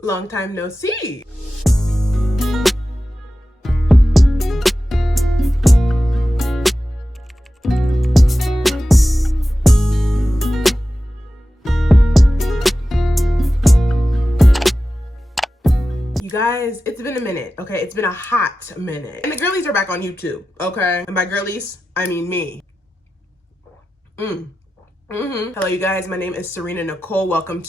Long time no see. You guys, it's been a minute, okay? It's been a hot minute. And the girlies are back on YouTube, okay? And by girlies, I mean me. Hello you guys, my name is Serena Nicole. Welcome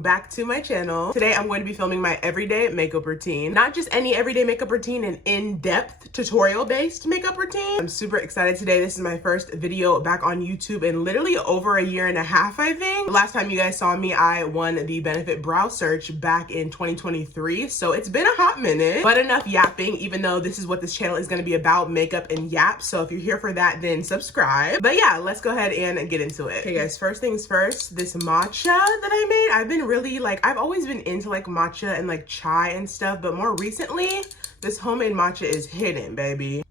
back to my channel. Today I'm going to be filming my everyday makeup routine. Not just any everyday makeup routine, an in-depth tutorial based makeup routine. I'm super excited today. This is my first video back on YouTube in literally over a year and a half, I think. The last time you guys saw me, I won the Benefit Brow Search back in 2023. So it's been a hot minute, but enough yapping, even though this is what this channel is going to be about, makeup and yap. So if you're here for that, then subscribe. But yeah, let's go ahead and get into it. Okay guys, first things first, this matcha that I made, I've been really I've always been into like matcha and like chai and stuff, but more recently, this homemade matcha is hidden, baby.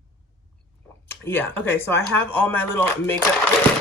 Yeah, okay, so I have all my little makeup.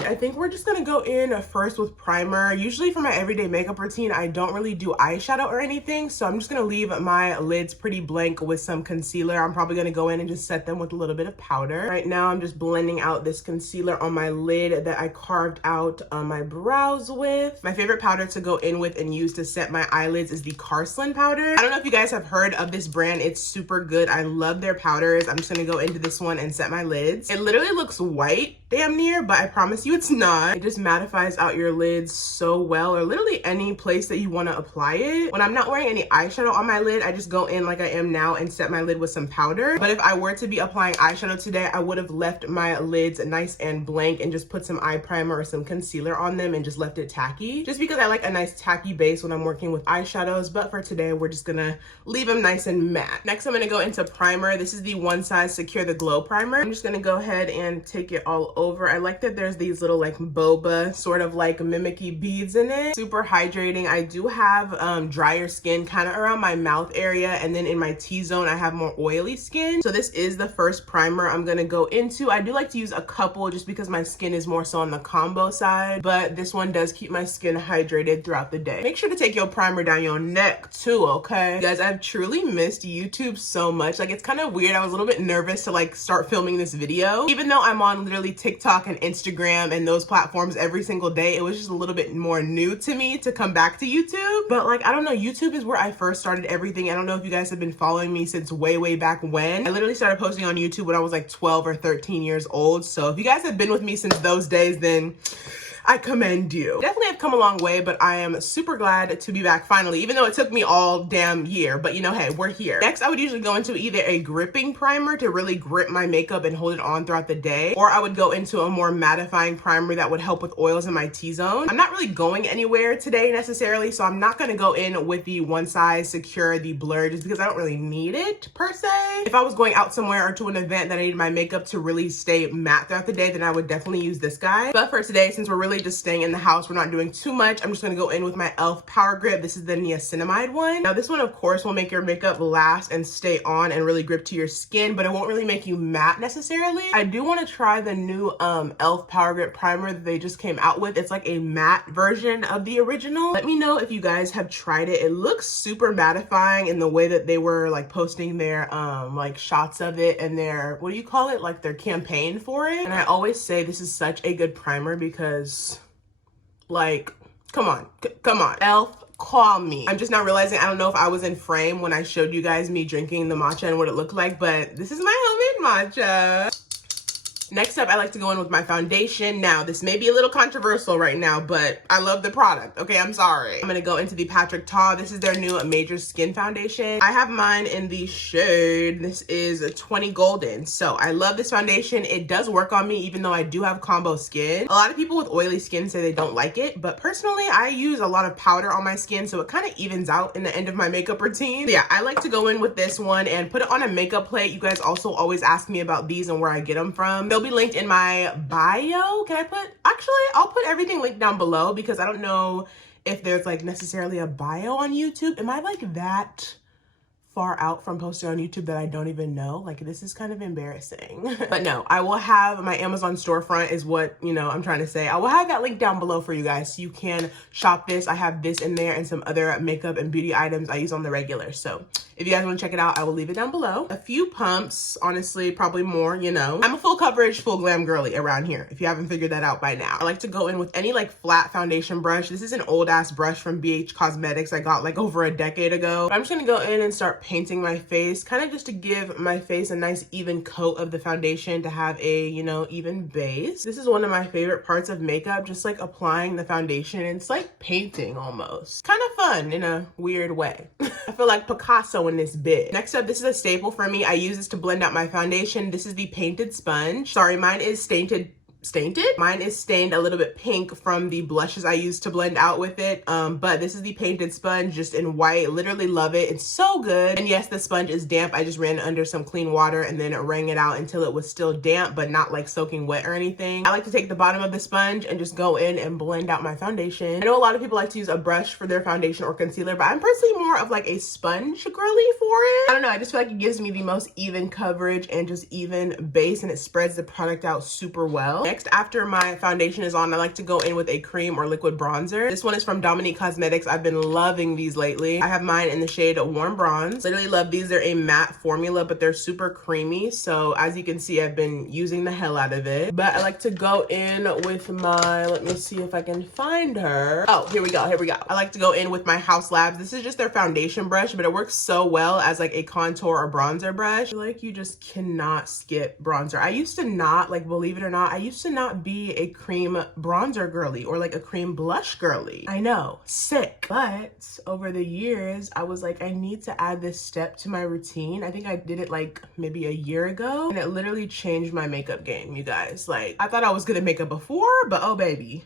I think we're just gonna go in first with primer. Usually for my everyday makeup routine, I don't really do eyeshadow or anything, so I'm just gonna leave my lids pretty blank with some concealer. I'm probably gonna go in and just set them with a little bit of powder. Right now, I'm just blending out this concealer on my lid that I carved out my brows with. My favorite powder to go in with and use to set my eyelids is the Carslan powder. I don't know if you guys have heard of this brand. It's super good. I love their powders. I'm just gonna go into this one and set my lids. It literally looks white, damn near, but I promise you it's not. It just mattifies out your lids so well, or literally any place that you want to apply it. When I'm not wearing any eyeshadow on my lid, I just go in like I am now and set my lid with some powder. But if I were to be applying eyeshadow today, I would have left my lids nice and blank and just put some eye primer or some concealer on them and just left it tacky. Just because I like a nice tacky base when I'm working with eyeshadows, but for today, we're just gonna leave them nice and matte. Next, I'm gonna go into primer. This is the One Size Secure the Glow primer. I'm just gonna go ahead and take it all over. I like that there's these little like boba sort of like mimicky beads in it. Super hydrating. I do have drier skin kind of around my mouth area, and then in my T-zone I have more oily skin. So this is the first primer I'm gonna go into. I do like to use a couple just because my skin is more so on the combo side, but this one does keep my skin hydrated throughout the day. Make sure to take your primer down your neck too, okay? Guys, I've truly missed YouTube so much. Like, it's kind of weird. I was a little bit nervous to like start filming this video. Even though I'm on literally TikTok and Instagram and those platforms every single day, it was just a little bit more new to me to come back to YouTube. But like, I don't know, YouTube is where I first started everything. I don't know if you guys have been following me since way back when. I literally started posting on YouTube when I was like 12 or 13 years old. So if you guys have been with me since those days, then I commend you. Definitely have come a long way, but I am super glad to be back finally, even though it took me all damn year. But you know, hey, we're here. Next, I would usually go into either a gripping primer to really grip my makeup and hold it on throughout the day, or I would go into a more mattifying primer that would help with oils in my T-zone. I'm not really going anywhere today necessarily, so I'm not gonna go in with the One Size Secure the Blur just because I don't really need it per se. If I was going out somewhere or to an event that I needed my makeup to really stay matte throughout the day, then I would definitely use this guy. But for today, since we're really just staying in the house, we're not doing too much, I'm just gonna go in with my e.l.f. Power Grip. This is the Niacinamide one. Now this one, of course, will make your makeup last and stay on and really grip to your skin, but it won't really make you matte necessarily. I do want to try the new e.l.f. Power Grip primer that they just came out with. It's like a matte version of the original. Let me know if you guys have tried it. It looks super mattifying in the way that they were like posting their like shots of it and their, what do you call it, like their campaign for it. And I always say this is such a good primer because like, come on, e.l.f., call me. I'm just not realizing, I don't know if I was in frame when I showed you guys me drinking the matcha and what it looked like, but this is my homemade matcha. Next up, I like to go in with my foundation. Now, this may be a little controversial right now, but I love the product, okay? I'm sorry. I'm gonna go into the Patrick Ta. This is their new Major Skin Foundation. I have mine in the shade, this is 20 Golden. So I love this foundation. It does work on me, even though I do have combo skin. A lot of people with oily skin say they don't like it, but personally, I use a lot of powder on my skin, so it kind of evens out in the end of my makeup routine. So yeah, I like to go in with this one and put it on a makeup plate. You guys also always ask me about these and where I get them from. They'll be linked in my bio. Can I put, actually, I'll put everything linked down below because I don't know if there's like necessarily a bio on YouTube. Am I like that far out from posting on YouTube that I don't even know. Like, this is kind of embarrassing. But no, I will have my Amazon storefront is what, you know, I'm trying to say. I will have that link down below for you guys so you can shop this. I have this in there and some other makeup and beauty items I use on the regular. So if you guys want to check it out, I will leave it down below. A few pumps, honestly, probably more, you know. I'm a full coverage, full glam girly around here, if you haven't figured that out by now. I like to go in with any like flat foundation brush. This is an old ass brush from BH Cosmetics I got like over a decade ago. But I'm just gonna go in and start painting my face, kind of just to give my face a nice even coat of the foundation to have a, you know, even base. This is one of my favorite parts of makeup, just like applying the foundation. It's like painting almost. Kind of fun in a weird way. I feel like Picasso in this bit. Next up, this is a staple for me. I use this to blend out my foundation. This is the painted sponge. Sorry, mine is stained. Mine is stained a little bit pink from the blushes I used to blend out with it. But this is the painted sponge just in white. Literally love it. It's so good. And yes, the sponge is damp. I just ran it under some clean water and then wrung it out until it was still damp, but not like soaking wet or anything. I like to take the bottom of the sponge and just go in and blend out my foundation. I know a lot of people like to use a brush for their foundation or concealer, but I'm personally more of like a sponge girly for it. I don't know. I just feel like it gives me the most even coverage and just even base, and it spreads the product out super well. Next, after my foundation is on, I like to go in with a cream or liquid bronzer. This one is from Dominique Cosmetics. I've been loving these lately. I have mine in the shade Warm Bronze. Literally love these. They're a matte formula, but they're super creamy. So as you can see, I've been using the hell out of it. But I like to go in with my, let me see if I can find her. Oh, here we go. Here we go. I like to go in with my House Labs. This is just their foundation brush, but it works so well as like a contour or bronzer brush. Like, you just cannot skip bronzer. I used to not, like, believe it or not, I used to not be a cream bronzer girly or like a cream blush girly. I know, sick. But over the years, I was like, I need to add this step to my routine. I think I did it like maybe a year ago, and it literally changed my makeup game, you guys. Like, I thought I was good at makeup before, but oh baby.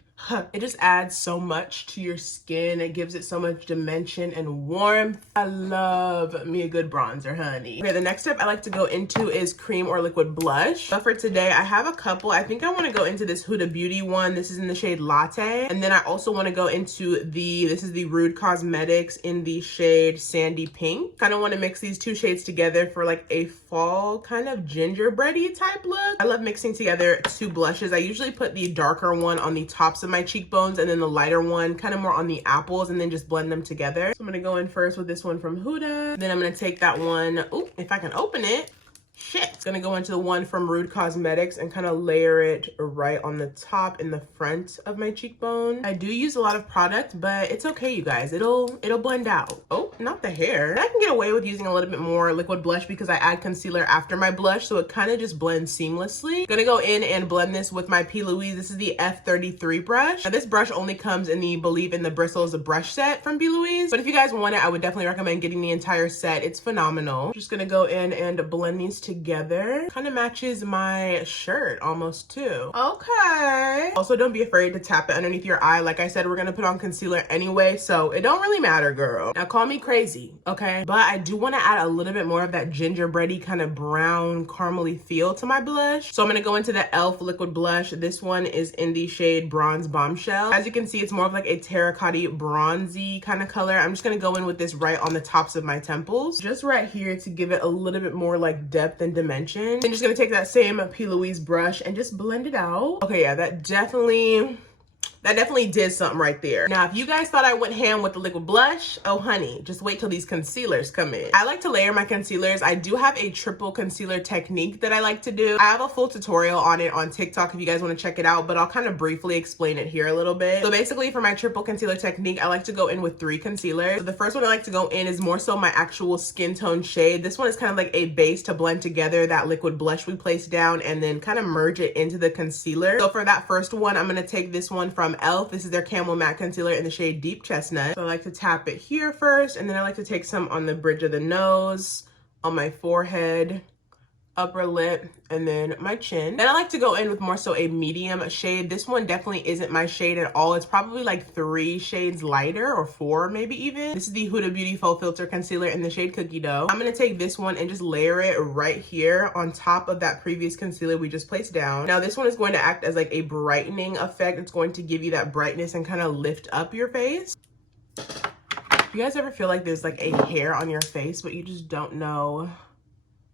It just adds so much to your skin. It gives it so much dimension and warmth. I love me a good bronzer, honey. Okay, the next step I like to go into is cream or liquid blush. But for today, I have a couple. I think I want to go into this Huda Beauty one. This is in the shade Latte. And then I also want to go into this is the Rude Cosmetics in the shade Sandy Pink. Kind of want to mix these two shades together for like a fall kind of gingerbready type look. I love mixing together two blushes. I usually put the darker one on the tops of my cheekbones and then the lighter one kind of more on the apples, and then just blend them together. So I'm gonna go in first with this one from Huda. Then I'm gonna take that one, ooh, if I can open it. Shit. It's gonna go into the one from Rude Cosmetics and kind of layer it right on the top in the front of my cheekbone. I do use a lot of product, but it's okay, you guys. It'll blend out. Oh, not the hair. I can get away with using a little bit more liquid blush because I add concealer after my blush, so it kind of just blends seamlessly. Gonna go in and blend this with my P. Louise. This is the F33 brush. Now, this brush only comes in the Believe in the Bristles brush set from P. Louise, but if you guys want it, I would definitely recommend getting the entire set. It's phenomenal. Just gonna go in and blend these together. Kind of matches my shirt almost too. Okay. Also, don't be afraid to tap it underneath your eye. Like I said, we're gonna put on concealer anyway, so it don't really matter, girl. Now, call me crazy, okay? But I do want to add a little bit more of that gingerbready kind of brown caramely feel to my blush. So I'm gonna go into the e.l.f. liquid blush. This one is in the shade Bronze Bombshell. As you can see, it's more of like a terracotta bronzy kind of color. I'm just gonna go in with this right on the tops of my temples, just right here to give it a little bit more like depth and dimension. I'm just gonna take that same P. Louise brush and just blend it out. Okay, yeah, that definitely did something right there. Now, if you guys thought I went ham with the liquid blush, oh honey, just wait till these concealers come in. I like to layer my concealers. I do have a triple concealer technique that I like to do. I have a full tutorial on it on TikTok if you guys want to check it out, but I'll kind of briefly explain it here a little bit. So basically, for my triple concealer technique, I like to go in with 3 concealers. So the first one I like to go in is more so my actual skin tone shade. This one is kind of like a base to blend together that liquid blush we placed down and then kind of merge it into the concealer. So for that first one, I'm going to take this one from e.l.f. This is their Camo Matte Concealer in the shade Deep Chestnut. So I like to tap it here first, and then I like to take some on the bridge of the nose, on my forehead, upper lip, and then my chin. Then I like to go in with more so a medium shade. This one definitely isn't my shade at all. It's probably like 3 shades lighter, or 4 maybe even. This is the Huda Beauty Faux Filter Concealer in the shade Cookie Dough. I'm gonna take this one and just layer it right here on top of that previous concealer we just placed down. Now this one is going to act as like a brightening effect. It's going to give you that brightness and kind of lift up your face. You guys ever feel like there's like a hair on your face, but you just don't know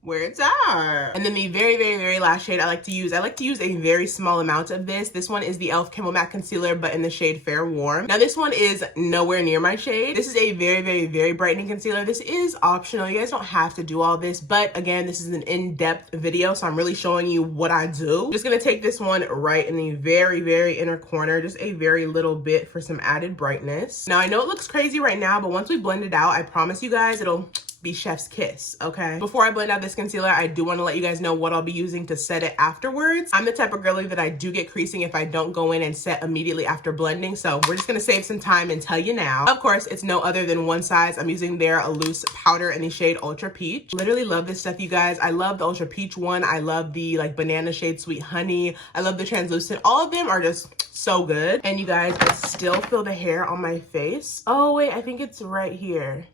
where it's at? And then the very, very, very last shade I like to use a very small amount of this. This one is the e.l.f. Camo Matte Concealer, but in the shade Fair Warm. Now this one is nowhere near my shade. This is a very, very, very brightening concealer. This is optional. You guys don't have to do all this, but again, this is an in-depth video, so I'm really showing you what I do. Just gonna take this one right in the very, very inner corner, just a very little bit for some added brightness. Now I know it looks crazy right now, but once we blend it out, I promise you guys it'll be chef's kiss, okay? Before I blend out this concealer, I do want to let you guys know what I'll be using to set it afterwards. I'm the type of girly that I do get creasing if I don't go in and set immediately after blending, so we're just gonna save some time and tell you now. Of course, it's no other than one size. I'm using their loose powder in the shade Ultra Peach. Literally love this stuff, you guys. I love the Ultra Peach one. I love the like banana shade Sweet Honey. I love the translucent. All of them are just so good. And you guys, I still feel the hair on my face. Oh wait, I think it's right here.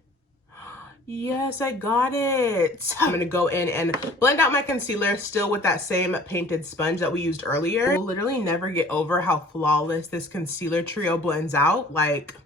Yes, I got it. I'm gonna go in and blend out my concealer still with that same painted sponge that we used earlier. We'll literally never get over how flawless this concealer trio blends out. Like,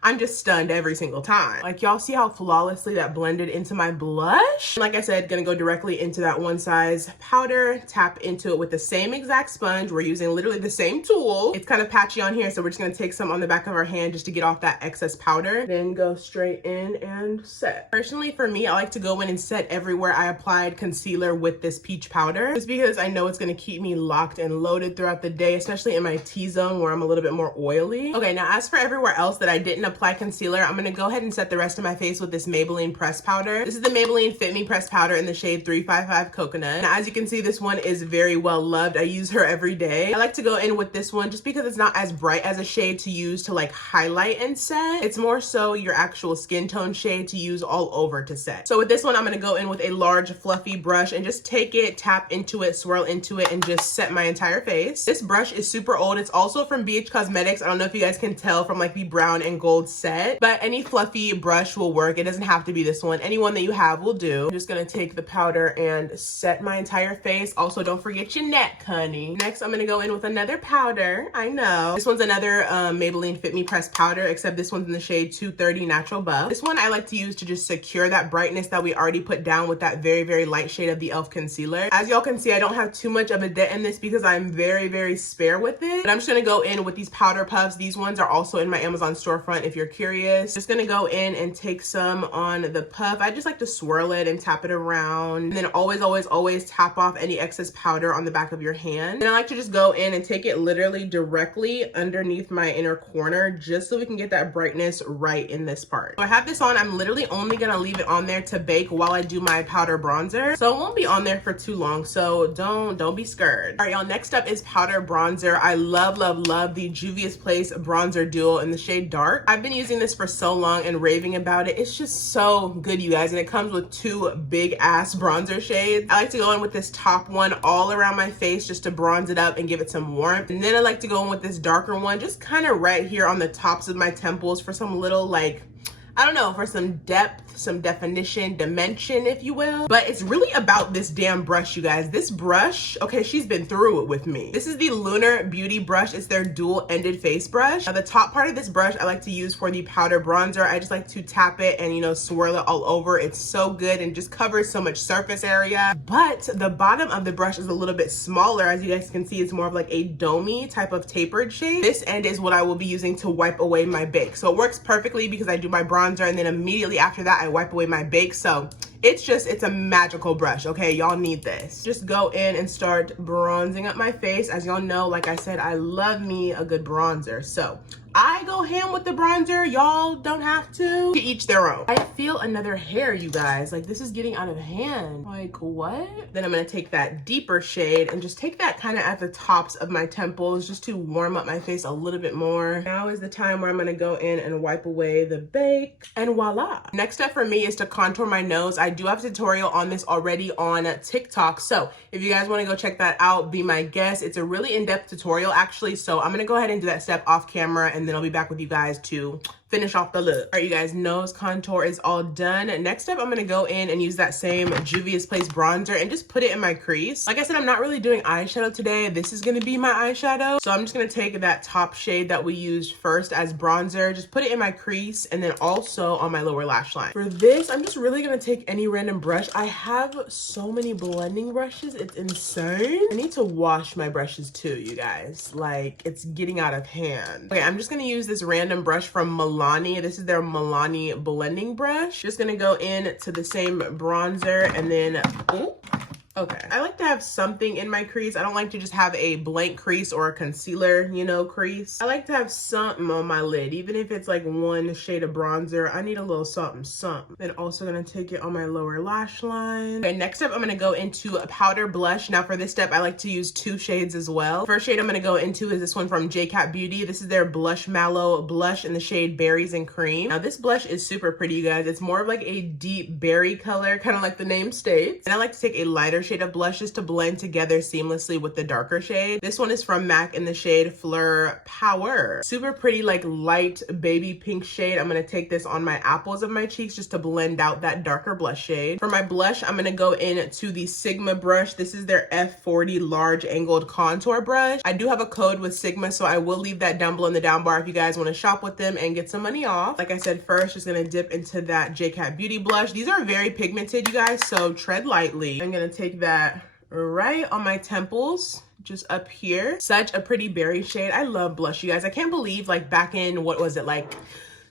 I'm just stunned every single time. Like, y'all see how flawlessly that blended into my blush? Like I said, gonna go directly into that one size powder, tap into it with the same exact sponge. We're using literally the same tool. It's kind of patchy on here, so we're just gonna take some on the back of our hand just to get off that excess powder, then go straight in and set. Personally, for me, I like to go in and set everywhere I applied concealer with this peach powder, just because I know it's gonna keep me locked and loaded throughout the day, especially in my T-zone where I'm a little bit more oily. Okay, now as for everywhere else that I didn't apply concealer, I'm gonna go ahead and set the rest of my face with this Maybelline pressed powder. This is the Maybelline Fit Me pressed powder in the shade 355 Coconut. Now, as you can see, this one is very well loved. I use her every day. I like to go in with this one just because it's not as bright as a shade to use to like highlight and set. It's more so your actual skin tone shade to use all over to set. So with this one, I'm gonna go in with a large fluffy brush and just take it, tap into it, swirl into it, and just set my entire face. This brush is super old. It's also from BH Cosmetics. I don't know if you guys can tell from like the brown and gold set, but any fluffy brush will work. It doesn't have to be this one. Any one that you have will do. I'm just gonna take the powder and set my entire face. Also, don't forget your neck, honey. Next, I'm gonna go in with another powder. I know. This one's another Maybelline Fit Me pressed powder, except this one's in the shade 230 Natural Buff. This one I like to use to just secure that brightness that we already put down with that very, very light shade of the e.l.f. concealer. As y'all can see, I don't have too much of a dent in this because I'm very, very spare with it. But I'm just gonna go in with these powder puffs. These ones are also in my Amazon storefront if you're curious. Just gonna go in and take some on the puff. I just like to swirl it and tap it around, and then always, always, always tap off any excess powder on the back of your hand. And I like to just go in and take it literally directly underneath my inner corner just so we can get that brightness right in this part. So I have this on. I'm literally only gonna leave it on there to bake while I do my powder bronzer, so it won't be on there for too long, so don't be scared. All right, y'all, next up is powder bronzer. I love, love, love the Juvia's Place bronzer duo in the shade Dark. I've been using this for so long and raving about it. It's just so good, you guys, and it comes with two big ass bronzer shades. I like to go in with this top one all around my face just to bronze it up and give it some warmth, and then I like to go in with this darker one just kind of right here on the tops of my temples for some little, like, I don't know, for some depth, some definition, dimension, if you will. But it's really about this damn brush, you guys. This brush, okay, she's been through it with me. This is the Lunar Beauty brush. It's their dual-ended face brush. Now, the top part of this brush I like to use for the powder bronzer. I just like to tap it and, you know, swirl it all over. It's so good and just covers so much surface area. But the bottom of the brush is a little bit smaller. As you guys can see, it's more of like a domey type of tapered shape. This end is what I will be using to wipe away my bake. So it works perfectly because I do my bronzer and then immediately after that I wipe away my bake. So it's a magical brush, okay? Y'all need this. Just go in and start bronzing up my face. As y'all know, like I said, I love me a good bronzer, so I go ham with the bronzer. Y'all don't have to. To each their own. I feel another hair, you guys. Like, this is getting out of hand. Like, what? Then I'm gonna take that deeper shade and just take that kind of at the tops of my temples just to warm up my face a little bit more. Now is the time where I'm gonna go in and wipe away the bake, and voila. Next up for me is to contour my nose. I do have a tutorial on this already on TikTok, so if you guys want to go check that out, be my guest. It's a really in-depth tutorial actually, so I'm gonna go ahead and do that step off camera, and then I'll be back with you guys to finish off the look. All right, you guys, nose contour is all done. Next up, I'm gonna go in and use that same Juvia's Place bronzer and just put it in my crease. Like I said, I'm not really doing eyeshadow today. This is gonna be my eyeshadow. So I'm just gonna take that top shade that we used first as bronzer, just put it in my crease and then also on my lower lash line. For this, I'm just really gonna take any random brush. I have so many blending brushes, it's insane. I need to wash my brushes too, you guys. Like, it's getting out of hand. Okay, I'm just gonna use this random brush from Milani. This is their Milani blending brush. Just gonna go in to the same bronzer and then, ooh. Okay, I like to have something in my crease. I don't like to just have a blank crease or a concealer, you know, crease. I like to have something on my lid, even if it's like one shade of bronzer. I need a little something. Then also gonna take it on my lower lash line. Okay, next up, I'm gonna go into a powder blush. Now for this step, I like to use 2 shades as well. First shade I'm gonna go into is this one from JCat Beauty. This is their Blushmallow blush in the shade Berries and Cream. Now this blush is super pretty, you guys. It's more of like a deep berry color, kind of like the name states. And I like to take a lighter shade of blush just to blend together seamlessly with the darker shade. This one is from MAC in the shade Fleur Power. Super pretty, like light baby pink shade. I'm gonna take this on my apples of my cheeks just to blend out that darker blush shade. For my blush, I'm gonna go into the Sigma brush. This is their F40 large angled contour brush. I do have a code with Sigma, so I will leave that down below in the down bar if you guys want to shop with them and get some money off. Like I said, first, just gonna dip into that JCat Beauty blush. These are very pigmented, you guys, so tread lightly. I'm gonna take that right on my temples, just up here. Such a pretty berry shade. I love blush, you guys. I can't believe, like, back in, what was it, like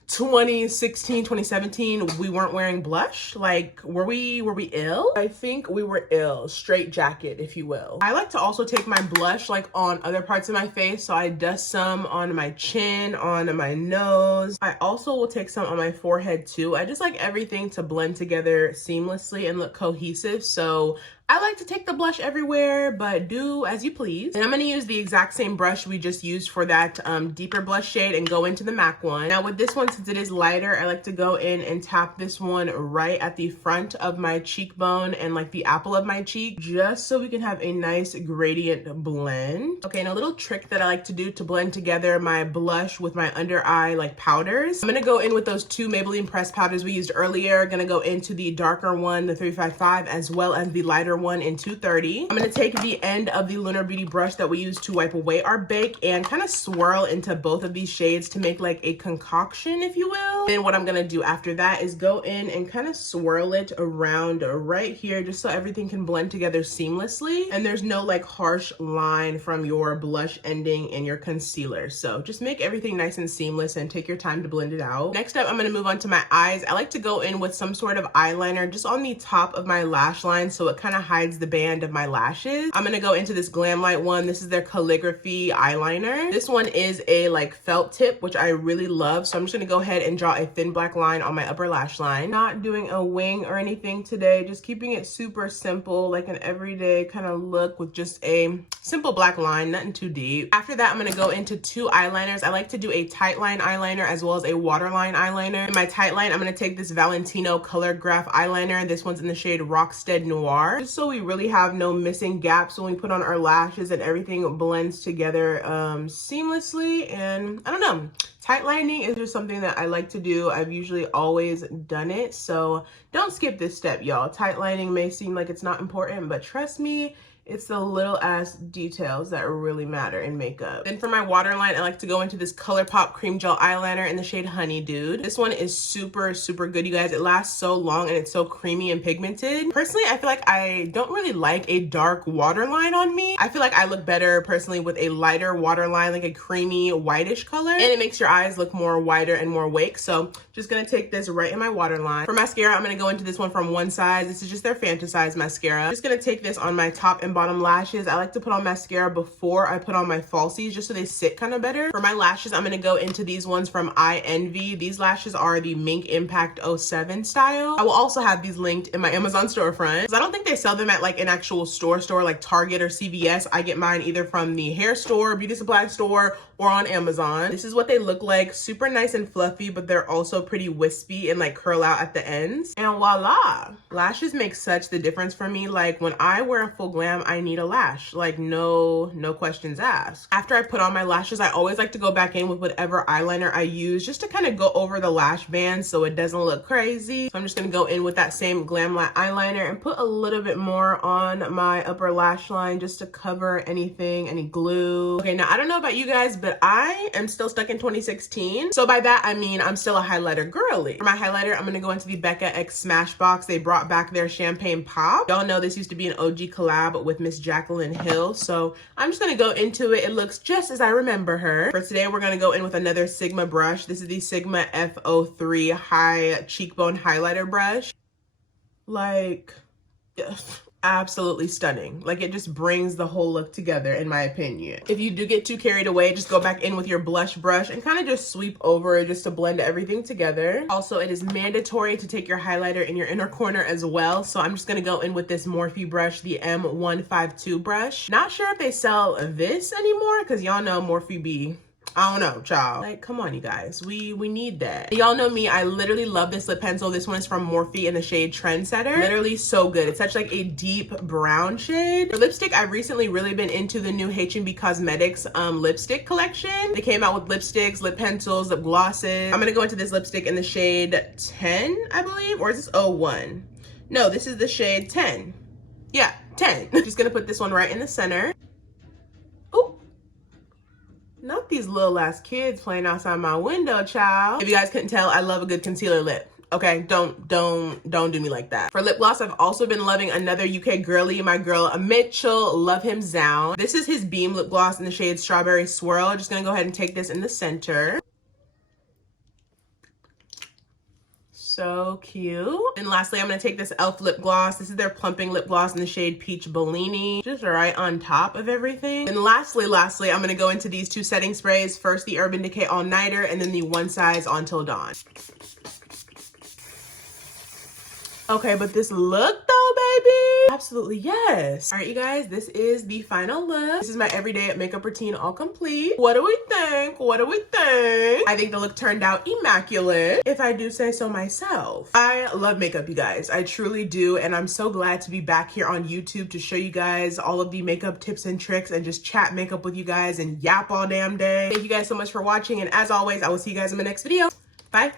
2016, 2017, we weren't wearing blush. Like, were we ill? I think we were ill. Straight jacket, if you will. I like to also take my blush like on other parts of my face. So I dust some on my chin, on my nose. I also will take some on my forehead too. I just like everything to blend together seamlessly and look cohesive. So I like to take the blush everywhere, but do as you please. And I'm gonna use the exact same brush we just used for that deeper blush shade and go into the MAC one. Now with this one, since it is lighter, I like to go in and tap this one right at the front of my cheekbone and like the apple of my cheek, just so we can have a nice gradient blend. Okay, and a little trick that I like to do to blend together my blush with my under eye like powders. I'm gonna go in with those 2 Maybelline pressed powders we used earlier. Gonna go into the darker one, the 355, as well as the lighter one in 230. I'm gonna take the end of the Lunar Beauty brush that we used to wipe away our bake and kind of swirl into both of these shades to make like a concoction, if you will. Then what I'm gonna do after that is go in and kind of swirl it around right here, just so everything can blend together seamlessly and there's no like harsh line from your blush ending and your concealer. So just make everything nice and seamless and take your time to blend it out. Next up, I'm gonna move on to my eyes. I like to go in with some sort of eyeliner just on the top of my lash line so it kind of hides the band of my lashes. I'm gonna go into this GlamLite one. This is their Calligraphy eyeliner. This one is a like felt tip, which I really love. So I'm just gonna go ahead and draw a thin black line on my upper lash line. Not doing a wing or anything today, just keeping it super simple, like an everyday kind of look with just a simple black line, nothing too deep. After that, I'm gonna go into 2 eyeliners. I like to do a tight line eyeliner as well as a waterline eyeliner. In my tight line, I'm gonna take this Valentino Color Graph eyeliner. This one's in the shade Rockstead Noir, just so we really have no missing gaps when we put on our lashes and everything blends together seamlessly. And I don't know, tight lining is just something that I like to do. I've usually always done it, so don't skip this step, y'all. Tight lining may seem like it's not important, but trust me, it's the little ass details that really matter in makeup. Then for my waterline, I like to go into this ColourPop Cream Gel Eyeliner in the shade Honey Dude. This one is super, super good, you guys. It lasts so long and it's so creamy and pigmented. Personally, I feel like I don't really like a dark waterline on me. I feel like I look better personally with a lighter waterline, like a creamy whitish color, and it makes your eyes look more wider and more awake. So just gonna take this right in my waterline. For mascara, I'm gonna go into this one from One Size. This is just their Fantasize mascara. Just gonna take this on my top and bottom lashes. I like to put on mascara before I put on my falsies just so they sit kind of better. For my lashes, I'm gonna go into these ones from I Envy. These lashes are the Mink Impact 07 style. I will also have these linked in my Amazon storefront because I don't think they sell them at like an actual store like Target or CVS. I get mine either from the hair store, beauty supply store, or on Amazon. This is what they look like. Super nice and fluffy, but they're also pretty wispy and like curl out at the ends. And voila! Lashes make such the difference for me. Like when I wear a full glam, I need a lash. Like no questions asked. After I put on my lashes, I always like to go back in with whatever eyeliner I use just to kind of go over the lash band so it doesn't look crazy. So I'm just gonna go in with that same GlamLite eyeliner and put a little bit more on my upper lash line just to cover anything, any glue. Okay, now I don't know about you guys, but I am still stuck in 2016. So by that, I mean I'm still a highlighter girly. For my highlighter, I'm gonna go into the Becca X Smashbox. They brought back their Champagne Pop. Y'all know this used to be an OG collab with Miss Jaclyn Hill. So I'm just gonna go into it. It looks just as I remember her. For today, we're gonna go in with another Sigma brush. This is the Sigma F03 High Cheekbone Highlighter brush. Like, yes, absolutely stunning. Like, it just brings the whole look together, in my opinion. If you do get too carried away, just go back in with your blush brush and kind of just sweep over it just to blend everything together. Also, it is mandatory to take your highlighter in your inner corner as well. So I'm just gonna go in with this Morphe brush, the M152 brush. Not sure if they sell this anymore, because y'all know Morphe be, I don't know, child. Like, come on, you guys. We need that. Y'all know me. I literally love this lip pencil. This one is from Morphe in the shade Trendsetter. Literally so good. It's such like a deep brown shade. For lipstick, I've recently really been into the new H&B Cosmetics lipstick collection. They came out with lipsticks, lip pencils, lip glosses. I'm gonna go into this lipstick in the shade 10, I believe. Or is this 01? No, this is the shade 10. Yeah, 10. Just gonna put this one right in the center. Not these little ass kids playing outside my window, child. If you guys couldn't tell, I love a good concealer lip. Okay, don't do me like that. For lip gloss, I've also been loving another UK girly, my girl Mitchell, love him Zound. This is his Beam lip gloss in the shade Strawberry Swirl. Just gonna go ahead and take this in the center. So cute. And lastly, I'm gonna take this e.l.f. lip gloss. This is their plumping lip gloss in the shade Peach Bellini, just right on top of everything. And lastly, I'm gonna go into these two setting sprays. First, the Urban Decay All Nighter, and then the One Size Until Dawn. Okay, but this look though, baby, absolutely yes. All right, you guys, this is the final look. This is my everyday makeup routine all complete. What do we think? What do we think? I think the look turned out immaculate, if I do say so myself. I love makeup, you guys. I truly do, and I'm so glad to be back here on YouTube to show you guys all of the makeup tips and tricks and just chat makeup with you guys and yap all damn day. Thank you guys so much for watching, and as always, I will see you guys in my next video. Bye.